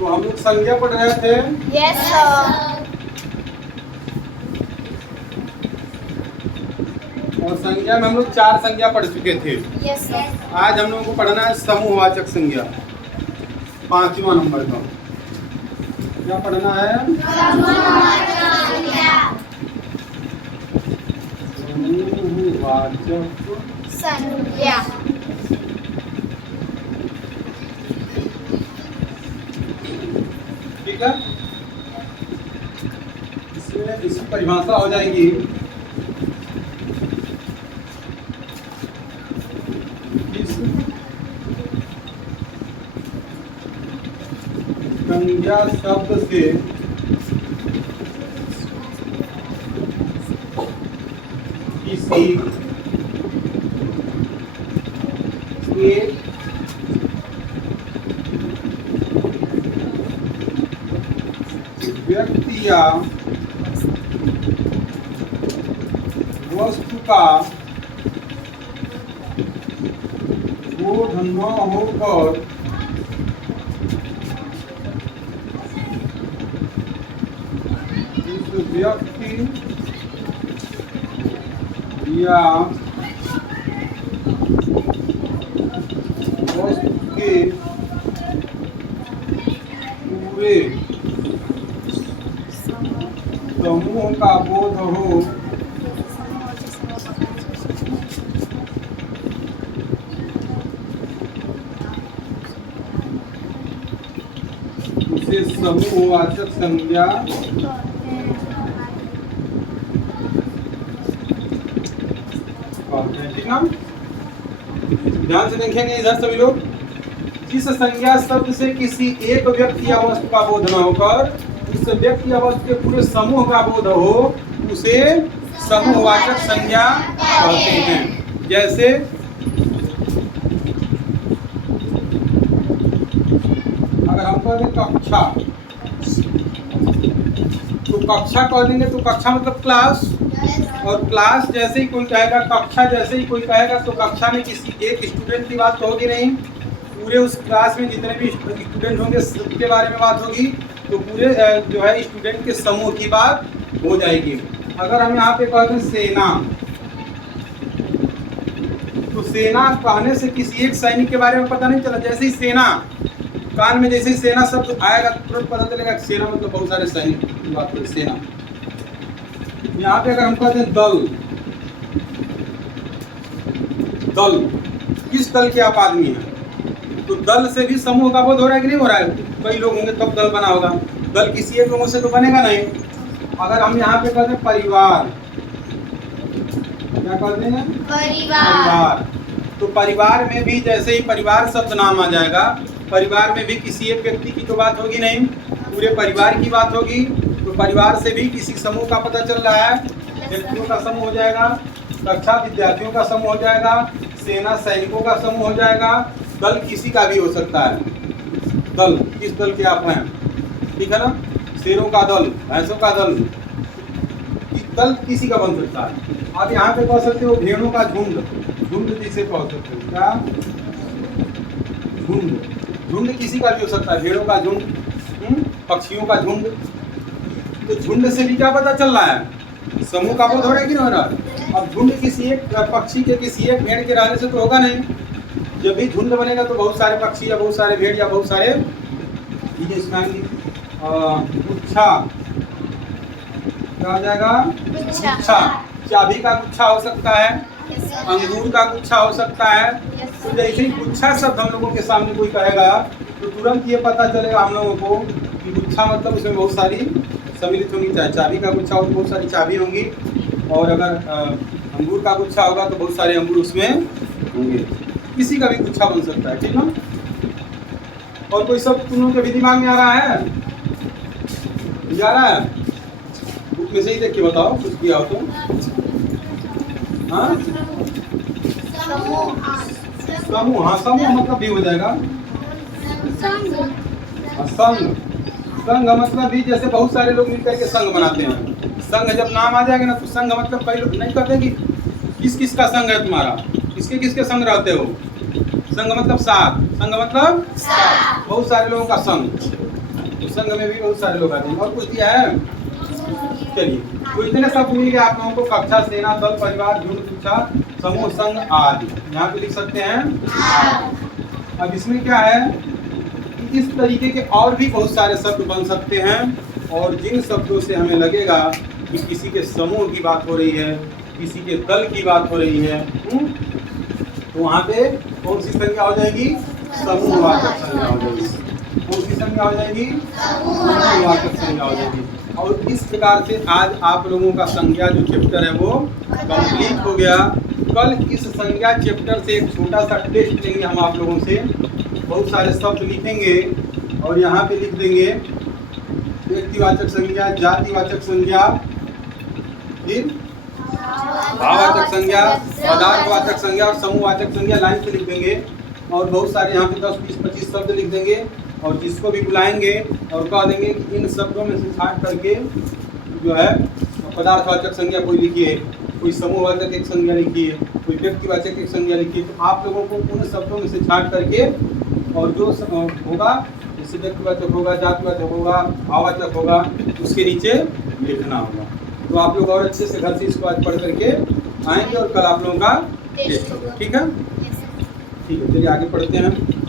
तो हम लोग संज्ञा पढ़ रहे थे। Yes sir. और संज्ञा में हम लोग 4 संज्ञा पढ़ चुके थे। Yes sir. आज हम लोगों को पढ़ना है समूहवाचक संज्ञा, 5वां नंबर का। क्या पढ़ना है? समूहवाचक संज्ञा। ठीक है। इसमें इसकी परिभाषा हो जाएगी इस संज्ञा शब्द से किसी एक व्यक्ति या वस्तु का बोध न होकर उस व्यक्ति या वस्तु के पूरे समूह का बोध हो उसे समूहवाचक संज्ञा कहते हैं। ठीक ना? ध्यान से देखेंगे इधर सभी लोग। जिस संज्ञा शब्द से किसी एक व्यक्ति या वस्तु का बोध न होकर उस व्यक्ति या वस्तु के पूरे समूह का बोध हो उसे समूहवाचक संज्ञा कहते हैं। जैसे अगर हम कह दें कक्षा, तो कक्षा कह देंगे तो कक्षा मतलब क्लास, और क्लास जैसे ही कोई कहेगा, कक्षा जैसे ही कोई कहेगा तो कक्षा में किसी एक स्टूडेंट की बात तो होगी नहीं, पूरे उस क्लास में जितने भी स्टूडेंट होंगे सबके बारे में बात होगी, तो पूरे जो है स्टूडेंट के समूह की बात हो जाएगी। अगर हम यहाँ पे कहते हैं सेना, तो सेना कहने से किसी एक सैनिक के बारे में पता नहीं चला। जैसे ही सेना कान में जैसे ही सेना शब्द आएगा तुरंत पता चलेगा कि सेना मतलब बहुत सारे सैनिक की बात है। सेना। यहाँ पे अगर हम कहते हैं दल, दल किस दल के आप आदमी हैं, तो दल से भी समूह का बोध हो रहा है कि नहीं हो रहा है? कई लोग होंगे तब दल बना होगा, दल किसी एक लोगों से तो बनेगा नहीं। अगर हम यहाँ पे कहते हैं परिवार, क्या कहते हैं? परिवार। तो परिवार में भी जैसे ही परिवार शब्द नाम आ जाएगा, परिवार में भी किसी एक व्यक्ति की तो बात होगी नहीं, पूरे परिवार की बात होगी। तो परिवार से भी किसी समूह का पता चल रहा है, व्यक्तियों का समूह हो जाएगा, कक्षा विद्यार्थियों का समूह हो जाएगा, सेना सैनिकों का समूह हो जाएगा, दल किसी का भी हो सकता है। दल किस दल के आप हैं, ठीक है ना? शेरों का दल, भैंसों का दल, दल किसी का बन सकता है। आप यहाँ पे कह सकते हो भेड़ों का झुंड, झुंड जिसे कह सकते हो, क्या? झुंड, झुंड किसी का भी हो सकता है, भेड़ों का झुंड, पक्षियों का झुंड। तो झुंड से भी क्या पता चल रहा है? समूह का बोध हो रहा है कि नहीं हो रहा? अब झुंड किसी एक पक्षी के, किसी एक भेड़ के रहने से तो होगा नहीं। जब भी झुंड बनेगा तो बहुत सारे पक्षी या बहुत सारे भेड़ या बहुत सारे चीजें सुनाएंगी। गुच्छा क्या हो जाएगा? गुच्छा। चाबी का गुच्छा हो सकता है, अंगूर का गुच्छा हो सकता है। तो जैसे ही गुच्छा शब्द हम लोगों के सामने कोई कहेगा तो तुरंत ये पता चलेगा हम लोगों को कि गुच्छा मतलब उसमें बहुत सारी सम्मिलित होंगी। चाहे चाबी का गुच्छा हो तो बहुत सारी चाबी होंगी, और अगर अंगूर का गुच्छा होगा तो बहुत सारे अंगूर उसमें होंगे। किसी का भी गुच्छा बन सकता है, ठीक ना? और कोई सब तुम लोगों के भी दिमाग में आ रहा है? जा रहा है? बुक में से ही देख के बताओ कुछ किया हो तो। हाँ, समूह, हाँ समूह मतलब भी हो जाएगा। संघ, संघ मतलब भी जैसे बहुत सारे लोग मिलकर के संघ बनाते हैं। संघ जब नाम आ जाएगा ना तो संघ मतलब कई लोग नहीं कहते कि किस किस का संघ है तुम्हारा, किसके किसके संग रहते हो। संघ मतलब साथ, संघ मतलब बहुत सारे लोगों का संघ। तो संघ में भी बहुत सारे लोग आते हैं। और कुछ दिया है? चलिए, तो इतने शब्द मिल गए आप लोगों को। कक्षा, सेना, दल, परिवार, झुंड, गुच्छा, समूह, संघ आदि। यहाँ पे लिख सकते हैं। अब इसमें क्या है, इस तरीके के और भी बहुत सारे शब्द बन सकते हैं, और जिन शब्दों से हमें लगेगा कि किसी के समूह की बात हो रही है, किसी के दल की बात हो रही है, तो वहाँ पे कौन सी संज्ञा हो जाएगी? समूहवाचक संज्ञा हो जाएगी। कौन सी संज्ञा हो जाएगी? समूहवाचक संज्ञा हो जाएगी। और इस प्रकार से आज आप लोगों का संज्ञा जो चैप्टर है वो कंप्लीट हो गया। कल इस संज्ञा चैप्टर से एक छोटा सा टेस्ट लेंगे हम आप लोगों से। बहुत सारे शब्द लिखेंगे और यहाँ पे लिख देंगे व्यक्तिवाचक संज्ञा, जातिवाचक संज्ञा, फिर भाववाचक संज्ञा, पदार्थवाचक संज्ञा और समूहवाचक संज्ञा लाइन से लिख देंगे। और बहुत सारे यहाँ पे 10, 20, 25 शब्द लिख देंगे, और जिसको भी बुलाएंगे और कह देंगे कि इन शब्दों में से छांट करके जो है पदार्थवाचक संज्ञा कोई लिखिए, कोई समूहवाचक एक संज्ञा लिखिए, कोई व्यक्तिवाचक एक संज्ञा लिखिए। तो आप लोगों को उन शब्दों में से छांट करके और जो होगा, जैसे व्यक्तिवाचक होगा, जातिवाचक होगा, भाववाचक होगा, उसके नीचे लिखना होगा। तो आप लोग और अच्छे से घर से इसको आज पढ़ करके आएंगे और कल आप लोगों का टेस्ट होगा। ठीक है, ठीक है, चलिए आगे पढ़ते हैं।